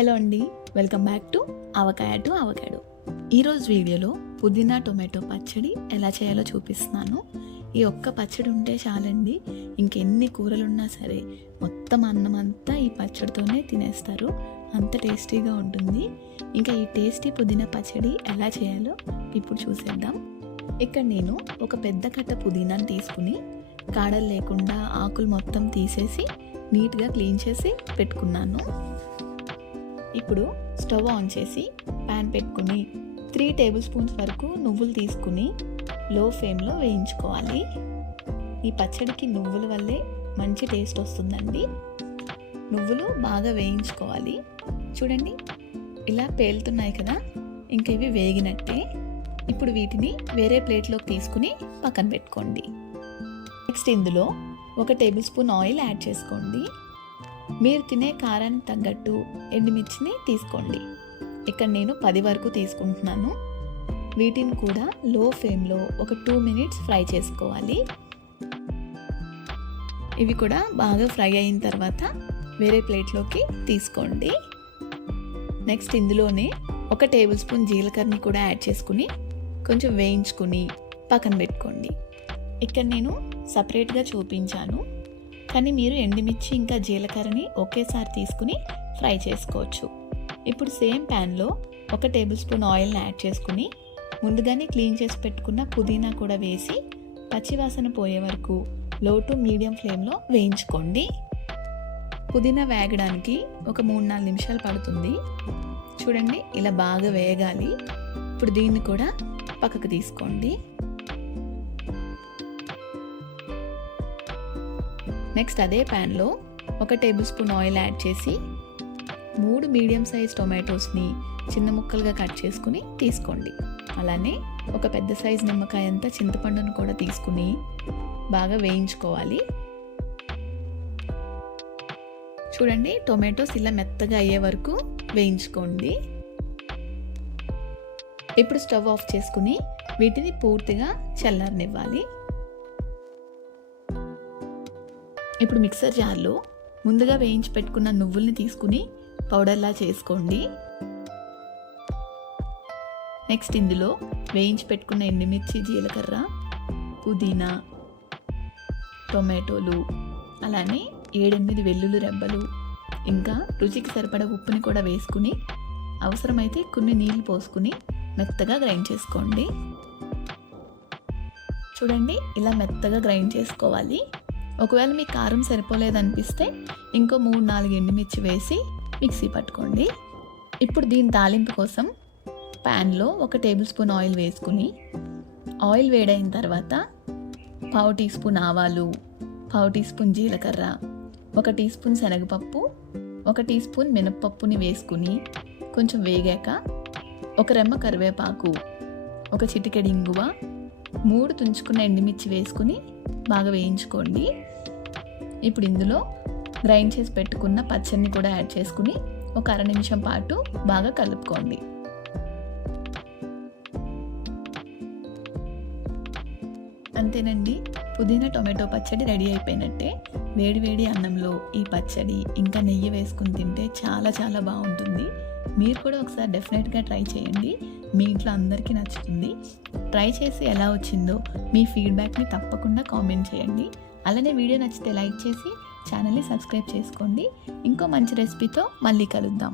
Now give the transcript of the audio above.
Hello అండి, welcome back to avocado. ఈరోజు వీడియోలో పుదీనా టొమాటో పచ్చడి ఎలా చేయాలో చూపిస్తున్నాను. ఈ ఒక్క పచ్చడి ఉంటే చాలండి, ఇంకెన్ని కూరలున్నా సరే మొత్తం అన్నం అంతా ఈ పచ్చడితోనే తినేస్తారు. అంత టేస్టీగా ఉంటుంది. ఇంకా ఈ టేస్టీ పుదీనా పచ్చడి ఎలా చేయాలో ఇప్పుడు చూసేద్దాం. ఇక్కడ నేను ఒక పెద్ద కట్ట పుదీనాను తీసుకుని కాడలు లేకుండా ఆకులు మొత్తం తీసేసి నీట్గా క్లీన్ చేసి పెట్టుకున్నాను. ఇప్పుడు స్టవ్ ఆన్ చేసి ప్యాన్ పెట్టుకుని 3 టేబుల్ స్పూన్స్ వరకు నువ్వులు తీసుకుని లో ఫ్లేమ్లో వేయించుకోవాలి. ఈ పచ్చడికి నువ్వుల వల్లే మంచి టేస్ట్ వస్తుందండి. నువ్వులు బాగా వేయించుకోవాలి. చూడండి, ఇలా పేలుతున్నాయి కదా, ఇంకా ఇవి వేగినట్టే. ఇప్పుడు వీటిని వేరే ప్లేట్లోకి తీసుకుని పక్కన పెట్టుకోండి. నెక్స్ట్ ఇందులో 1 టేబుల్ స్పూన్ ఆయిల్ యాడ్ చేసుకోండి. మీరు తినే కారానికి తగ్గట్టు ఎండుమిర్చిని తీసుకోండి. ఇక్కడ నేను 10 వరకు తీసుకుంటున్నాను. వీటిని కూడా లో ఫ్లేమ్లో ఒక 2 మినిట్స్ ఫ్రై చేసుకోవాలి. ఇవి కూడా బాగా ఫ్రై అయిన తర్వాత వేరే ప్లేట్లోకి తీసుకోండి. నెక్స్ట్ ఇందులోనే 1 టేబుల్ స్పూన్ జీలకర్రని కూడా యాడ్ చేసుకుని కొంచెం వేయించుకుని పక్కన పెట్టుకోండి. ఇక్కడ నేను సపరేట్గా చూపించాను, కానీ మీరు ఎండుమిర్చి ఇంకా జీలకర్రని ఒకేసారి తీసుకుని ఫ్రై చేసుకోవచ్చు. ఇప్పుడు సేమ్ ప్యాన్లో 1 టేబుల్ స్పూన్ ఆయిల్ని యాడ్ చేసుకుని ముందుగానే క్లీన్ చేసి పెట్టుకున్న పుదీనా కూడా వేసి పచ్చివాసన పోయే వరకు లో టు మీడియం ఫ్లేమ్లో వేయించుకోండి. పుదీనా వేగడానికి ఒక 3-4 నిమిషాలు పడుతుంది. చూడండి, ఇలా బాగా వేగాలి. ఇప్పుడు దీన్ని కూడా పక్కకు తీసుకోండి. నెక్స్ట్ అదే ప్యాన్లో 1 టేబుల్ స్పూన్ ఆయిల్ యాడ్ చేసి 3 మీడియం సైజ్ టొమాటోస్ని చిన్న ముక్కలుగా కట్ చేసుకుని తీసుకోండి. అలానే ఒక పెద్ద సైజ్ నిమ్మకాయ అంతా చింతపండును కూడా తీసుకుని బాగా వేయించుకోవాలి. చూడండి, టొమాటోస్ ఇలా మెత్తగా అయ్యే వరకు వేయించుకోండి. ఇప్పుడు స్టవ్ ఆఫ్ చేసుకుని వీటిని పూర్తిగా చల్లారనివ్వాలి. ఇప్పుడు మిక్సర్ జార్లో ముందుగా వేయించి పెట్టుకున్న నువ్వుల్ని తీసుకుని పౌడర్లా చేసుకోండి. నెక్స్ట్ ఇందులో వేయించి పెట్టుకున్న ఎండుమిర్చి, జీలకర్ర, పుదీనా, టొమాటోలు, అలానే 7-8 వెల్లుల్లి రెబ్బలు, ఇంకా రుచికి సరిపడా ఉప్పుని కూడా వేసుకుని అవసరమైతే కొన్ని నీళ్ళు పోసుకుని మెత్తగా గ్రైండ్ చేసుకోండి. చూడండి, ఇలా మెత్తగా గ్రైండ్ చేసుకోవాలి. ఒకవేళ మీకు కారం సరిపోలేదనిపిస్తే ఇంకో 3-4 ఎండుమిర్చి వేసి మిక్సీ పట్టుకోండి. ఇప్పుడు దీని తాలింపు కోసం ప్యాన్లో 1 టేబుల్ స్పూన్ ఆయిల్ వేసుకుని ఆయిల్ వేడైన తర్వాత 1/2 టీ స్పూన్ ఆవాలు, 1/2 టీ స్పూన్ జీలకర్ర, 1 టీ స్పూన్ శనగపప్పు, 1 టీ స్పూన్ మినప్పప్పుని వేసుకుని కొంచెం వేగాక 1 రెమ్మ కరివేపాకు, 1 చిటికెడు ఇంగువ, 3 తుంచుకున్న ఎండుమిర్చి వేసుకుని బాగా వేయించుకోండి. ఇప్పుడు ఇందులో గ్రైండ్ చేసి పెట్టుకున్న పచ్చడిని కూడా యాడ్ చేసుకుని ఒక 1/2 నిమిషం పాటు బాగా కలుపుకోండి. అంతేనండి, పుదీనా టొమాటో పచ్చడి రెడీ అయిపోయినట్టే. వేడి అన్నంలో ఈ పచ్చడి ఇంకా నెయ్యి వేసుకుని తింటే చాలా చాలా బాగుంటుంది. మీరు కూడా ఒకసారి డెఫినెట్గా ట్రై చేయండి. మీ ఇంట్లో అందరికీ నచ్చుతుంది. ట్రై చేసి ఎలా వచ్చిందో మీ ఫీడ్బ్యాక్ని తప్పకుండా కామెంట్ చేయండి. అలానే వీడియో నచ్చితే లైక్ చేసి ఛానల్ని సబ్స్క్రైబ్ చేసుకోండి. ఇంకో మంచి రెసిపీతో మళ్ళీ కలుద్దాం.